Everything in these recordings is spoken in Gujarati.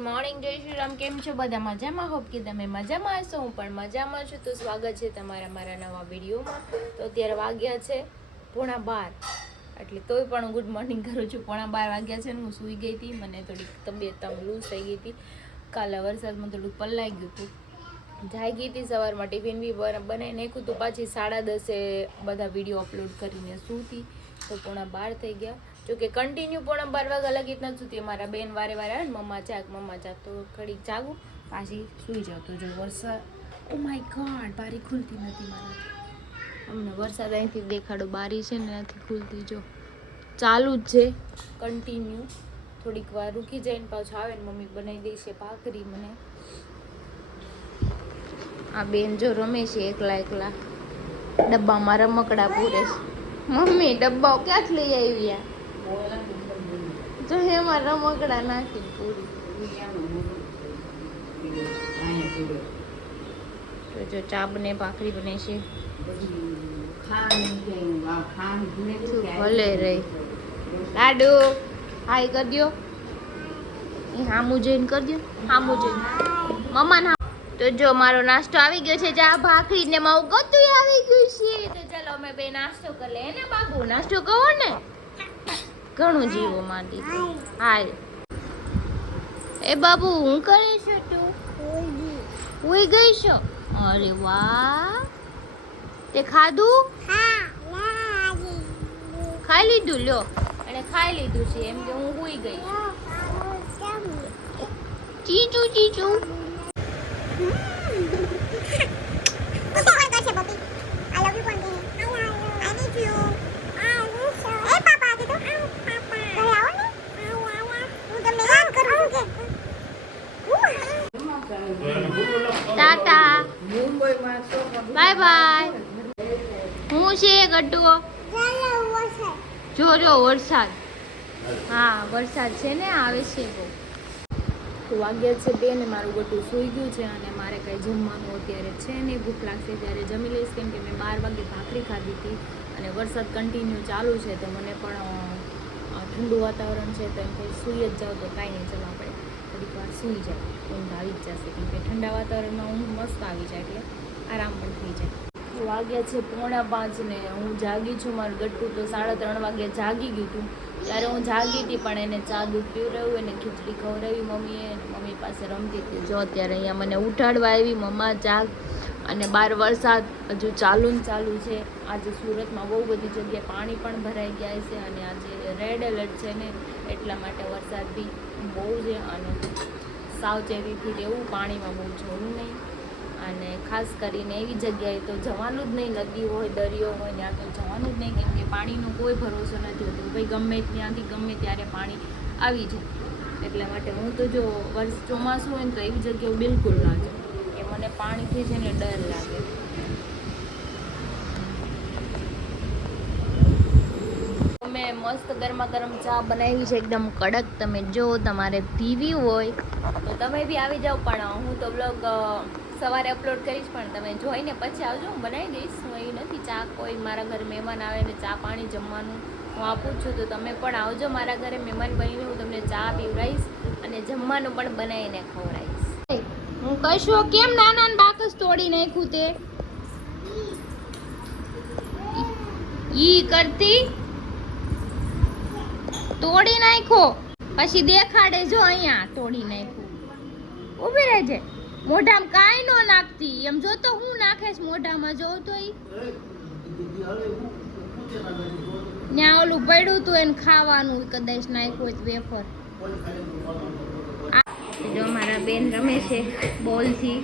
ગુડ મોર્નિંગ, જય શ્રી રામ. કેમ છો બધા? મજામાં? હોપ કે તમે મજામાં હશો. હું પણ મજામાં છું. તો સ્વાગત છે તમારા મારા નવા વિડીયોમાં. તો અત્યારે વાગ્યા છે 11:30, એટલે તોય પણ હું ગુડ મોર્નિંગ કરું છું. 11:30 વાગ્યા છે ને હું સૂઈ ગઈ હતી. મને થોડીક તબિયત લૂઝ થઈ ગઈ હતી. કાલે વરસાદમાં થોડુંક પલાઈ ગયું હતું. જાગી હતી સવારમાં, ટિફિન બી બનાવી નાખ્યું હતું. પાછી 10:30 બધા વિડીયો અપલોડ કરીને સૂતી. તો 11:30 થઈ ગયા. જોકે કન્ટિન્યુ 11:30 વાગ્યા લગી જ નથી સુતી. મારા બેન વારે વારે આવે ને મમ્મા જાગ તો ઘડીક જાગું, પાછી સૂઈ જાઉં. તો જો વરસાદ, ઓ માય ગોડ, બારી ખુલતી નથી મારા. અમને વરસાદ અહીંથી દેખાડો, બારી છે ને નથી ખુલતી. જો ચાલુ જ છે કન્ટિન્યુ. થોડીક વાર રૂકી જઈને પાછું આવે ને મમ્મી બનાવી દેશે ભાખરી મને. આ બેન જો રમે છે એકલા. ડબ્બામાં રમકડા પૂરે છે. મમ્મી ડબ્બાઓ ક્યાંથી લઈ આવ્યા? જો એમાં રમકડા નાખી પૂરી. તો જો ચા બને, ભાખરી બને છે. ભલે રહી. લાડુ હાય કરી દો. એ હામું જોઈને કરી દો. હામું જોઈને મમ્મા ના. તો જો મારો નાસ્તો આવી ગયો છે. ચા ભાખરી ને માવું ગતું આવી ગયું છે. તો ચાલો અમે બે નાસ્તો કરી લે ને બાબુ. નાસ્તો કહો ને, ઘણું જીવો માંડી. હાય એ બાબુ, હું કરે છે તું? ઉઈ ગઈ છો? અરે વાહ, તે ખાધું? ખાઈ લીધું? લ્યો, એને ખાઈ લીધું છે એમ કે હું ઉઈ ગઈ છું. ચીચું ટાટા, બાય બાય. હું છે ગટ્ટુઓ? જો વરસાદ. હા વરસાદ છે ને, આવે છે બહુ. તો વાગ્યા છે 2 ને મારું ગટ્ટું સૂઈ ગયું છે. અને મારે કંઈ જમવાનું અત્યારે છે ને, ભૂખ લાગશે ત્યારે જમી લઈશ. કેમ કે મેં 12 વાગે ભાખરી ખાધી હતી અને વરસાદ કન્ટિન્યુ ચાલુ છે. તો મને પણ ઠંડુ વાતાવરણ છે તો એમ કંઈ સૂઈ જ જાવ તો કાંઈ નહીં. ચાલો આપણે થોડીક વાર સૂઈ જાય, ઊંઘ આવી જ જશે. કેમ કે ઠંડા વાતાવરણમાં ઊંઘ મસ્ત આવી જાય, એટલે આરામ પણ થઈ જાય. વાગ્યા છે 4:45 ને હું જાગી છું. મારું ગટ્ટું તો 3:30 વાગે જાગી ગયું હતું. ત્યારે હું જાગી હતી પણ એને ચા દૂધ પીવડાવ્યું, એને ખીચડી ખવડાવી મમ્મીએ. મમ્મી પાસે રમતી હતી. જો અત્યારે અહીંયા મને ઉઠાડવા આવી, મમ્મા જાગ. અને બહાર વરસાદ હજુ ચાલુ છે. આજે સુરતમાં બહુ બધી જગ્યાએ પાણી પણ ભરાઈ ગયા છે. અને આજે રેડ એલર્ટ છે ને, એટલા માટે વરસાદ બી બહુ છે. અને સાવચેતીથી રહેવું, પાણીમાં બહુ જવું નહીં. અને ખાસ કરીને એવી જગ્યાએ તો જવાનું જ નહીં. નદી હોય, દરિયો હોય, ત્યાં તો જવાનું જ નહીં. કેમ કે પાણીનો કોઈ ભરોસો નથી હોતો. ભાઈ ગમે ત્યાંથી ગમે ત્યારે પાણી આવી જાય. એટલા માટે હું તો જો ચોમાસું હોય ને તો એવી જગ્યાએ બિલકુલ ના જાઉં, કે મને પાણીથી છે ને ડર લાગે. મેં મસ્ત ગરમા ગરમ ચા બનાવી છે, એકદમ કડક. તમે જો તમારે પીવી હોય તો તમે બી આવી જાઓ. પણ હું તો બ્લોગ સવારે અપલોડ કરીશ, પણ તમે જોઈને પછી આવજો, હું બનાવી દઈશ. હું એ નથી, ચા કોઈ મારા ઘરે મહેમાન આવે ને ચા પાણી જમવાનું હું આપું છું, તો તમે પણ આવજો મારા ઘરે મહેમાન બનીને. હું તમને ચા પીવડાવીશ અને જમવાનું પણ બનાવીને ખવડાવીશ. હું કહીશું કેમ નાના બાકસ તોડી નાખ્યું તે ઈ કરતી, તોડી નાખો પછી દેખાડે. જો અહીંયા તોડી નાખ્યું. ઉભી રહેજે, મોઢામાં કાંઈ નો નાખતી. એમ જો તો હું નાખેશ મોઢામાં, જો તો ઈ ત્યાં ઓલું પડ્યું તું એને ખાવાનું, કદાચ નાખ્યું હોય વેફર. જો મારા બેન રમે છે બોલથી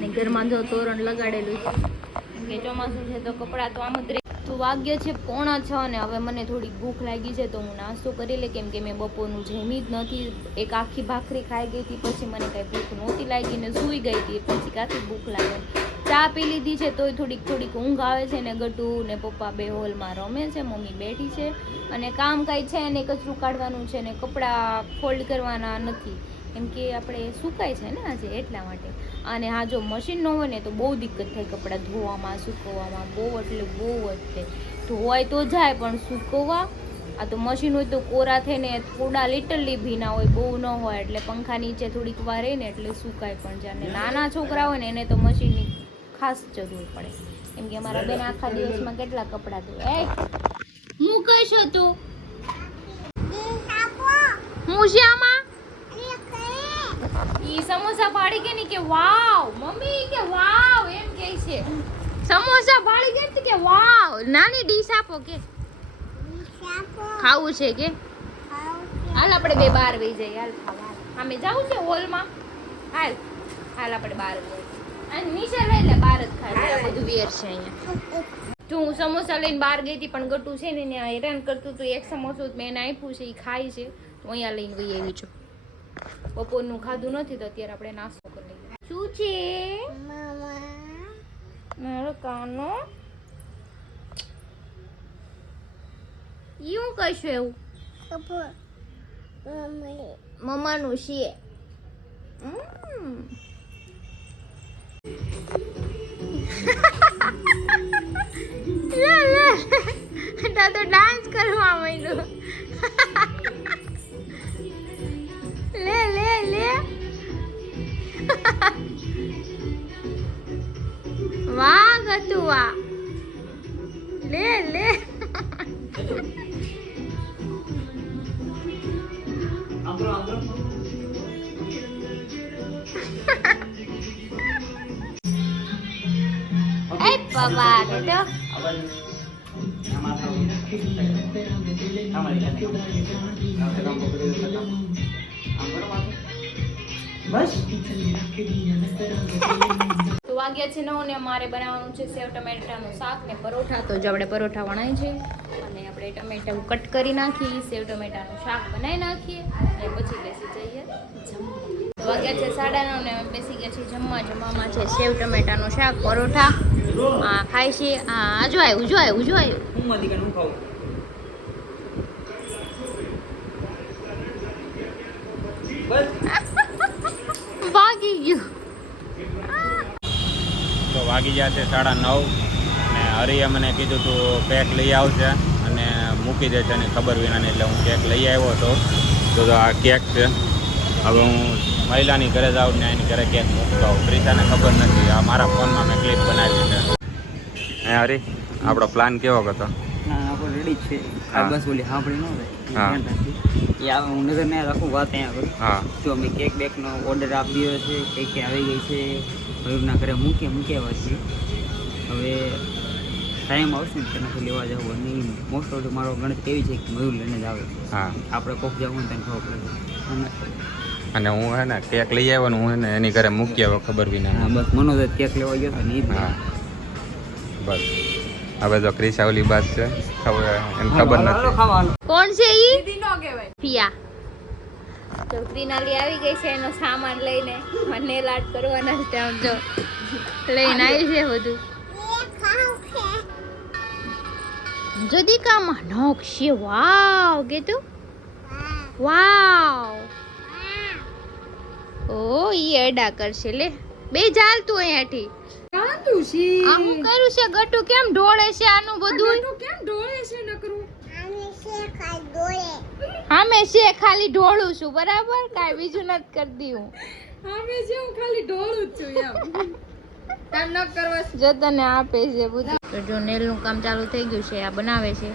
ને ઘરમાં જો તોરણ લગાડેલું છે. કેમ કે ચોમાસું છે તો કપડાં તો આમ જ. તો વાગ્ય છે 5:45 ને હવે મને થોડીક ભૂખ લાગી છે તો હું નાસ્તો કરી લે. કેમ કે મેં બપોરનું જમી જ નથી. એક આખી ભાખરી ખાઈ ગઈ હતી, પછી મને કાંઈ ભૂખ નહોતી લાગી ને સૂઈ ગઈ હતી. પછી કાંથી ભૂખ લાગે. ચા પી લીધી છે તોય થોડીક ઊંઘ આવે છે. ને ગટુ ને પપ્પા બે હોલમાં રમે છે, મમ્મી બેઠી છે. અને કામ કાંઈ છે ને, કચરું કાઢવાનું છે ને કપડાં ફોલ્ડ કરવાના નથી. કેમ કે આપણે સુકાય છે ને આજે, એટલા માટે. અને હા, જો મશીન ન હોય ને તો બહુ દિક્કત થાય કપડાં ધોવામાં, સૂકવવામાં. બહુ એટલે બહુ જ તે ધોવાય તો જાય, પણ સૂકવવા આ તો મશીન હોય તો કોરા થઈને થોડા લિટલી ભીના હોય, બહુ ન હોય, એટલે પંખા નીચે થોડીક વાર રહે ને એટલે સુકાય પણ જાય. અને નાના છોકરા હોય ને એને તો મશીનની ખાસ જરૂર પડે, કેમ કે અમારા બેન આખા દિવસમાં કેટલા કપડાં ધોવે. હું કહીશ તું હું શ્યામાં ઈ સમોસા પાડી કે ની કે વાવ મમ્મી કે વાવ એમ કહે છે. સમોસા પાડી કે કે વાવ નાની ડીશ આપો કે ખાવું છે કે હાલ આપણે બે બહાર વઈ જઈએ. હાલ ખાવા અમે જાવું છે હોલમાં. હાલ હાલ આપણે બહાર જઈએ. અને નીચે લઈ લે બહાર જ ખાય બધું વેર છે અહીંયા. જો હું સમોસા લઈને બહાર ગઈ હતી પણ ગટુ છે ને ત્યાં હેરાન કરતું હતું. એક સમોસું મેં એને આપ્યું છે એ ખાય છે તો અહીંયા લઈને વહી આવી છું. બપોરનું ખાધું નથી તો અત્યારે આપણે નાસ્તો કરી લઈએ. શું છે મારો કાનો યું કશું એવું મમ્માનું છે. લે લે તા તો ડાન્સ કરવા માંડ્યો. લે લે લે વાહ ગતુ વાહ લે લે એ બાબા તો તો વાગ્યા છે 9 ને અમારે બનાવવાનું છે સેવ ટમેટાનું શાક ને પરોઠા. તો જો આપણે પરોઠા વણાય છે અને આપણે ટમેટા કટ કરી નાખી, સેવ ટમેટાનું શાક બનાવી નાખીએ અને પછી બેસી જઈએ જમવા. તો વાગ્યા છે 9:30 ને બેસી ગયા છીએ જમવા. જમવામાં છે સેવ ટમેટાનું શાક, પરોઠા ખાય છે. જો આવ્યું હું મધી હું ખાઉં ભાગી ગયું. તો વાગી ગયા છે 9:30 અને હરિએ મને કીધું તું કેક લઈ આવશે અને મૂકી દે છે એની ખબર વિનાની, એટલે હું કેક લઈ આવ્યો હતો. તો આ કેક છે. હવે હું મહિલાની ઘરે જાઉં ને એની ઘરે કેક મૂકતો આવું. પ્રીતાને ખબર નથી. આ મારા ફોનમાં મેં ક્લિપ બનાવી છે. હે હરી, આપણો પ્લાન કેવો હતો? આપણો રેડી જ છે. હા. બસ બોલી સાંભળી ન હોય હા. એ આવે હું નજર ને રાખું વાત અહીંયા કરું. હા જો અમે કેક બેકનો ઓર્ડર આપી દીધો છે. કેક આવી ગઈ છે. મયુરના ઘરે મૂક્યા છે. હવે ટાઈમ આવશે ને તેનાથી લેવા જવું. અને મોસ્ટ ઓફ મારો ગણત કેવી છે કે મયુર લઈને જ આવે. હા. આપણે કોક જવું ને તેને ખબર પડે. અને હું હે ને કેક લઈ આવ્યો ને હું હે ને એની ઘરે મૂકી આવ્યો ખબર વિના. હા બસ મનોજ કેક લેવા ગયો હતો ને એ જ. હા બસ. હવે તો ક્રિશાવલી બાદ છે. ખબર નથી. કોણ છે ઈ? પિયા. તો ક્રિનાલી આવી ગઈ છે એનો સામાન લઈને. મને લાડ કરવાના છે આમ જો લઈને આવી છે બધું. જો દીકામાં નોક છે. વાવ કે તું વાવ. ઓ ઈ અડા કરશે લે. બે ચાલ તું અહીંયાથી. આ હું કરું છે ગટુ કેમ ઢોળે છે આનું બધું? કેમ ઢોળે છે નકરું? હા મેં છે ખાલી ઢોળું છું બરાબર, કાઈ બીજું નથી કરતી હું. અમે જે હું ખાલી ઢોળું જ છું એમ. કામ ન કરવા જો તને આપે છે બધું. તો જો નેલનું કામ ચાલુ થઈ ગયું છે. આ બનાવે છે.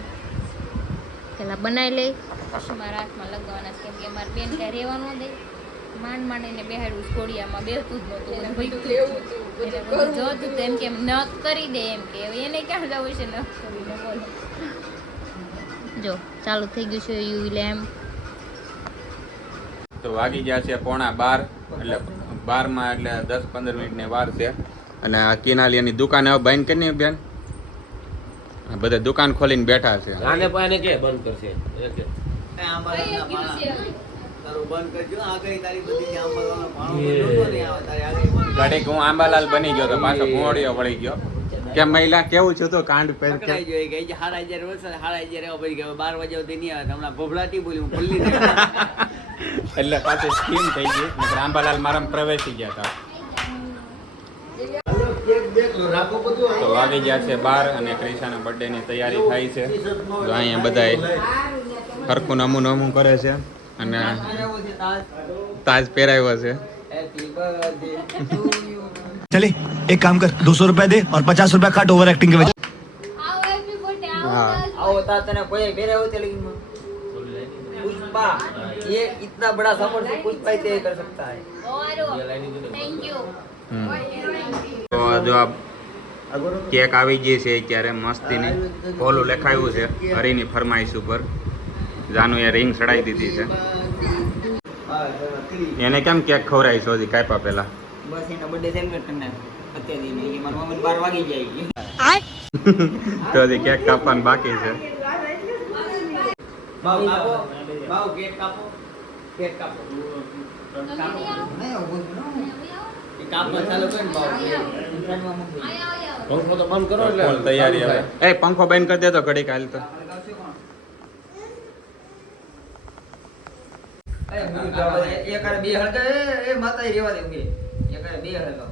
પેલા બનાવી લઈ પછી મારા હાથમાં લગાવવાના છે, કેમ કે મારી બેન ત્યાં રહેવા ન દે. માંડ એને બેહાડું સ્કોડિયામાં બેહતું જ નહોતું. એને ભઈતું જ હતું. એને બધું જોતું તો એમ કે ન કરી દે એમ કે હવે એને ક્યાં જવું છે ન કરીને બોલો. જો ચાલુ થઈ ગયું છે યુવી લેમ્પ. તો વાગી ગયા છે 11:15 એટલે 12માં એટલે 10-15 મિનિટની વાર છે. અને આ કિનાલીની દુકાન હવે બંધ કરી બેન. બધા દુકાન ખોલીને બેઠા છે. આને પાને કે બંધ કરશે ઘડીક હું આંબાલાલ બની ગયો તો પાછો ઘોડિયો વળી ગયો. કે મહિલા કેવું છે તો કાંડ પર કે 11,000 વર્ષ 11,000 એવા પડી ગયા. 12 વાગ્યા સુધી નહીં આવે. હમણાં ભોભલાટી બોલી હું ખુલ્લી એટલે પાછી સ્કીમ થઈ ગઈ. નકર આંબાલાલ મારામાં પ્રવેશી ગયા હતા. તો વાગી ગયા છે 12 અને ક્રિશાના બર્થડે ની તૈયારી થાય છે. તો અહીંયા બધાય હરખું નમું નમું કરે છે અને તાજ પહેરાવ્યો છે. Happy birthday to you. चले एक काम कर 200 रुपया दे और 50 रुपया काट ओवर एक्टिंग के वजह આવો હેપી બર્થડે हाँ. आओ ता तने कोई बेरे होते लेकिन पुष्पा ये इतना बड़ा सफर से पुष्पा ही तय कर सकता है. Thank you. તો જો આ કેક આવી ગઈ છે અત્યારે મસ્તીની. ઓલું લખાયું છે હરીની ફરમાઈશ ઉપર. જાનું એ રિંગ ચડાવી દીધી છે. એને કેમ કેક ખવડાવી છે હજી કાપ્યા પહેલા? બસ એના બર્થડે સેલિબ્રેટ કરને અત્યારે નહીં કે મારા મમ્મી 12 વાગી જાય. તો હજી કેક કાપવાનું બાકી છે. બાવ કાપો બાવ કેક કાપો કેક કાપો નહીં આવો એ કાપવા ચાલુ કરીને બાવ ફ્રેન્ડમાં મૂકી ફૂલ તૈયારી હવે. એ પંખો બંધ કરી દે તો ઘડી કાલ તો. એક આરે બે હળગે એ માતાએ રેવા દે ઉગે એક આરે બે હળગાવ.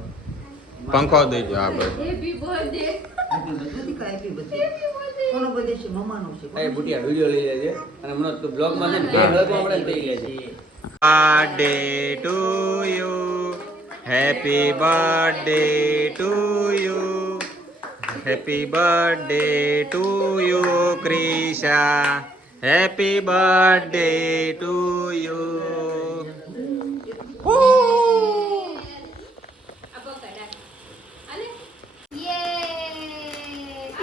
પંખો દેજો આ બધું. Happy birthday. હેપી બર્થડે કોનો બર્થડે છે? મમ્માનો છે. એ બુટિયા વિડિયો લઈ લેજે અને મને તો બ્લોગ માં છે ને બે હળગવા મળે લઈ લેજે. Birthday to you, happy birthday to you, happy birthday to you Krisha, happy birthday to you.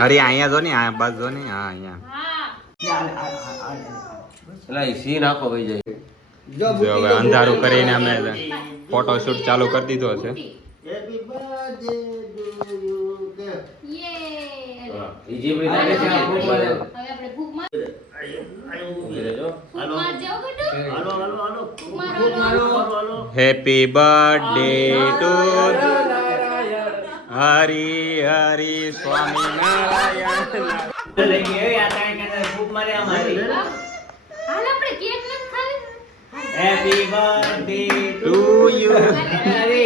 અરે અહીંયા જો ને, આ બાજુ જો ને, હા અહીંયા. જો હવે અંધારું કરીને અમે ફોટો શૂટ ચાલુ કરી દીધો છે. Happy birthday to you. હવે આપણે ભૂખ માર જાવ બેટો. હેપી બર્થડે ટુ હરી હરી સ્વામિનારાયણ. હાલ આપણે કેક નથી ખાવી. Happy birthday to you. અરે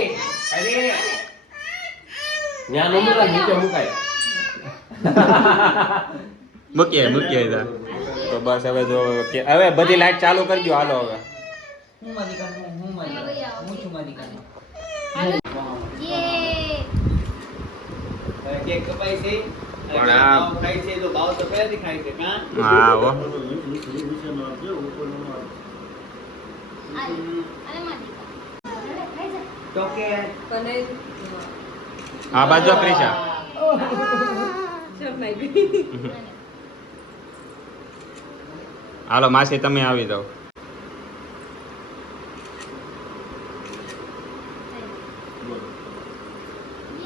મૂકીએ જા. તો બસ હવે જો હવે બધી લાઈટ ચાલુ કરી દો. હાલો હવે હું મારી કામ હું છું મારી કામ. યે. કેક કપાઈ છે પણ આ ખાઈ છે તો ભાવ તો પહેલાથી ખાઈ છે કા. હા હો. અરે મારી ખાઈ જા. ચોકેટ આ બાજુ ક્રિશા. હાલો માસી તમે આવી જાઓ.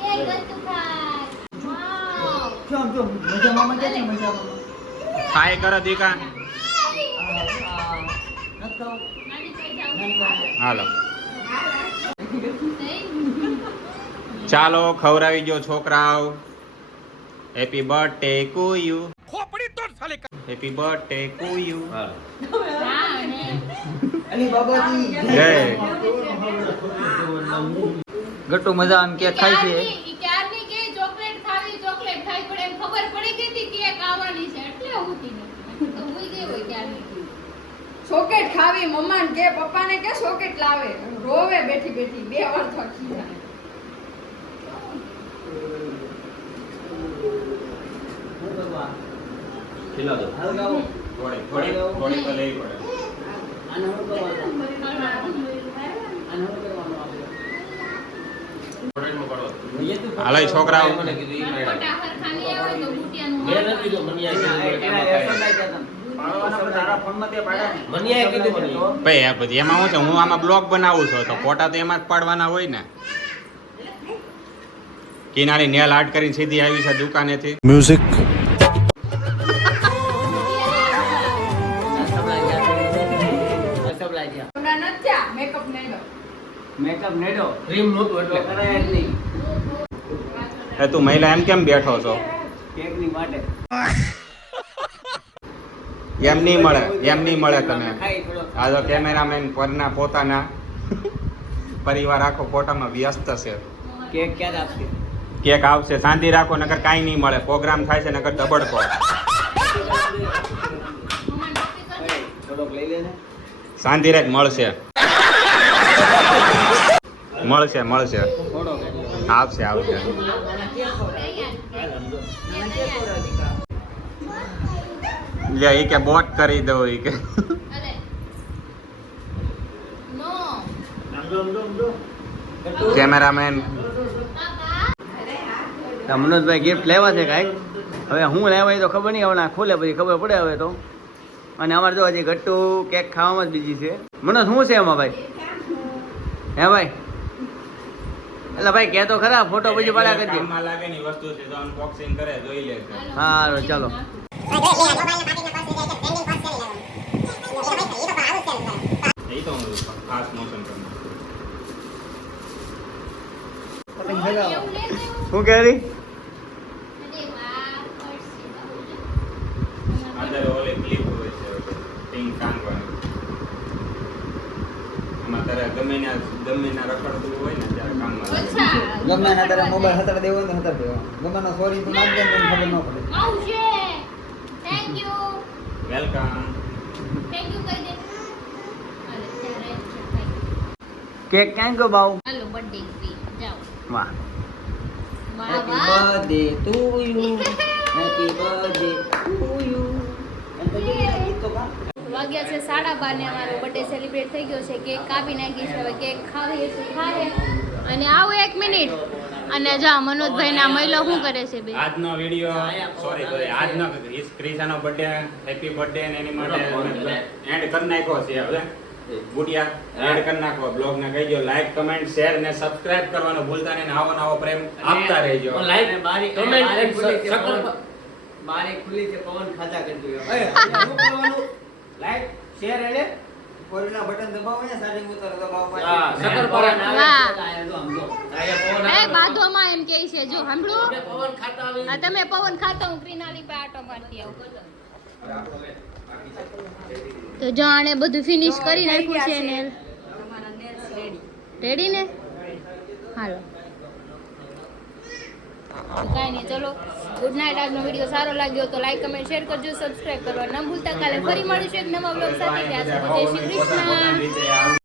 યે ગત્તુ ખાય. વાવ. જો મજામાં મજા છે મજામાં. હાય કરો દીકા. નાની ખાઈ જાવ. હાલો ચાલો ખવડાવી ગયો છોકરાઓ. Happy birthday to you, happy birthday to you. હા ને. અલી બાબાજી જય. ગટ્ટુ મજા આમ કે ખાય છે. ક્યારની કે ચોકલેટ ખાવી પણ એમ ખબર પડી ગઈ હતી કેક આવવાની છે એટલે ઉઠી નથી તો હુઈ ગઈ હોય ક્યારની. ચોકેટ ખાવી મમ્માને કે પપ્પાને કે ચોકેટ લાવે રોવે બેઠી બેઠી 2 વાર થકી જાય. થોડી તો લેવી પડે. આને હું કરવાનું આને હું કરવાનું હાલો એ છોકરાઓ. મોટા હરખાની આવે તો બુટિયાનું ભાઈ આ બધી એમાં હું છે, હું આમાં બ્લોગ બનાવું છું તો ફોટા તો એમાં જ પાડવાના હોય ને. કિનારી નેલ આર્ટ કરીને સીધી આવી છે દુકાનેથી. म्यूजिक હમણાં નથી થયા મેકઅપ નહીં લો. મેકઅપ નેડો ક્રીમ નહોતું એટલે કરાય જ નહીં. એ તું મહિલા એમ કેમ બેઠો છો? કેક ની માટે એમ નહીં મળે તને. ખાઈ થોડો આ તો કેમેરામેન પરના પોતાના પરિવાર આખો ફોટામાં વ્યસ્ત છે. કેક ક્યાં આપશે? કેક આવશે, શાંતિ રાખો નકર કાંઈ નહીં મળે. પ્રોગ્રામ થાય છે નકર દબડકો. શાંતિ રાખ, મળશે મળશે મળશે આવશે આવશે. લે ઈ કે બોટ કરી દો ઈ કે. કેમેરામેન મનોજભાઈ ગિફ્ટ લેવા છે કાંઈક. હવે હું લેવાય તો ખબર નહીં, હવે ના ખોલે પછી ખબર પડે હવે તો. અને અમારે જો હજી ગટ્ટુ કેક ખાવામાં જ બીજી છે. મનોજ શું છે એમાં ભાઈ? હે ભાઈ? એટલે ભાઈ કે તો ખરા, ફોટો પછી પાડા કરજે. કામમાં લાગે ની વસ્તુ છે તો અનબોક્સિંગ કરે જોઈ લે. હા ચાલો. એ તો હું ખાસ મોશન કરું. શું કહે રહી? અંદર ઓલે ક્લિપ હોય છે પિંક કાંગવાની. એમાં તારે ગમે ના રખડતું હોય ને ત્યારે કામમાં લાગે. ગમે ના તારે મોબાઈલ હતર દેવો ને હતર દેવો. ગમે ના સોરી તો નાખ દે ને ખબર ન પડે. Thank you welcome. કહી દે. કેક ક્યાં ગયો બાઉ? હાલો બર્થડે જાઓ. વાહ. Happy birthday to you. Happy birthday to you. એમ તો ગીત તો ગા. વાગ્યા છે 12:30 ને અમારો બર્થડે સેલિબ્રેટ થઈ ગયો છે. કેક કાપી નાખી છે. હવે કેક ખાવીએ તો ખાઈએ. અને આવો 1 મિનિટ. અને જા મનોજભાઈ ના મહિલા શું કરે છે બે? આજનો વિડિયો આજનો ક્રિશાનો બર્થડે હેપી બર્થડે ને એની માટે એન્ડ કરી નાખ્યો છે. હવે ગુડિયા એડ કરી નાખો. બ્લોગ ને કહી દો લાઈક કમેન્ટ શેર ને સબસ્ક્રાઇબ કરવાનું ભૂલતા નહીં. આવો નવો પ્રેમ આપતા રહેજો. લાઈક કમેન્ટ બારી ખુલ્લી છે, પવન ખાતા કરજો. લાઈક શેર અને કોરીના બટન દબાવો ને સારી ઉતર દબાવો. હા શક્કરપારા ના વાહ. આવે તો સમજો. આયા પવન એ બાધોમાં એમ કહે છે જો સાંભળો. પવન ખાતા આવી. આ તમે પવન ખાતા હું ક્રિનાલી પે આટો મારતી આવું. તો જો આને બધું ફિનિશ કરી નાખ્યું છે ને. રેડી ને? હાલો કાંઈ નહીં, ચલો ગુડ નાઇટ. આજનો વિડીયો સારો લાગ્યો તો લાઈક કમેન્ટ શેર કરજો, સબસ્ક્રાઇબ કરવા ન ભૂલતા. કાલે ફરી મળીશું એક નવા બ્લોગ સાથે. ત્યાં સુધી જય શ્રી કૃષ્ણ.